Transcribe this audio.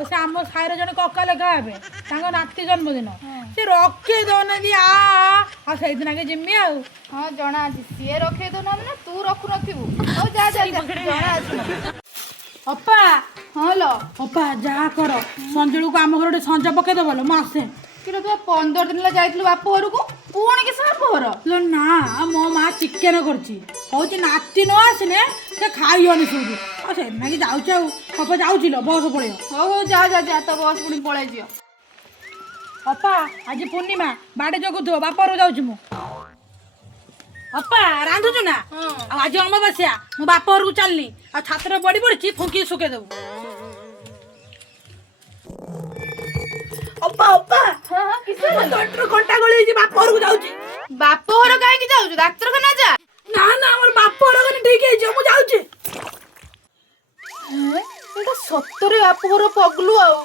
ଆଉ ସେ ଆମ ସାହିର ଜଣେ କକା ଲେଖା ହେବେ ତାଙ୍କ ନାତି ଜନ୍ମଦିନ ସେ ରଖେଇ ଦଉନାହାନ୍ତି ଆଉ ସେଇଦିନ ଆଗେ ଯିମି ଆଉ। ହଁ ଜଣା ଅଛି ସିଏ ରଖେଇ ଦଉନାହାନ୍ତି ନା ତୁ ରଖୁନଥିବୁ। ହଉ ଯା ଯା ଜଣା ଅଛି ମତେ। ଅପା ହଁ ଲୋ ଅପା ଯାହା କର ସଞ୍ଜବେଳକୁ ଆମ ଘର ଗୋଟେ ସଞ୍ଜ ପକେଇଦବ ଲୋ ମୁଁ ଆସେ। କିରେ ତୁ 15 ଦିନ ହେଲା ଯାଇଥିଲୁ ବାପ ଘରକୁ ପୁଣି କିସ ବାପ ଘର? ଲୋ ନା ମୋ ମା ଚିକେନ କରୁଛି କହୁଛି ନାତି ନ ଆସିନେ ସେ ଖାଇବନି ଶୁଣୁ ଆଉ ସେଇଥିପାଇଁ ଯାଉଛି ଆଉ। ଅପା ଯାଉଛି ଲୋ ବସ ପଳେଇବ। ହଉ ହଉ ଯା ଯା ଯା ତ ବସ୍ ପୁଣି ପଳେଇଯିବ। ଅପା ଆଜି ପୂର୍ଣ୍ଣିମା ବାଡି ଜଗୁଥିବ ବାପ ଘରକୁ ଯାଉଛି ମୁଁ। ଅପା ରାନ୍ଧୁଛୁ ନା? ଆଉ ଆଜି ଅମାବାସ୍ୟା ମୁଁ ବାପ ଘରକୁ ଚାଲିଲି ଆଉ ଛାତରେ ପଡି ପଡିଛି ଫୁଙ୍କି ଶୁଖେଇ ଦେବୁ। ଅପା ଅପା ହଁ ହଁ କିସ ତଣ୍ଟିରୁ କଣ୍ଟା ଗଳିଯାଇଛି ବାପ ଘରକୁ ଯାଉଛି। ବାପ ଘର କାହିଁକି ଯାଉଛୁ ଡାକ୍ତରଖାନା ଯା। ନା ନା ଆମର ବାପ ଘର ଗଲେ ଠିକ ହେଇଯିବ ମୁଁ ଯାଉଛି। ଏଇଟା ସତରେ ବାପ ଘର ପଗଲୁ ଆଉ।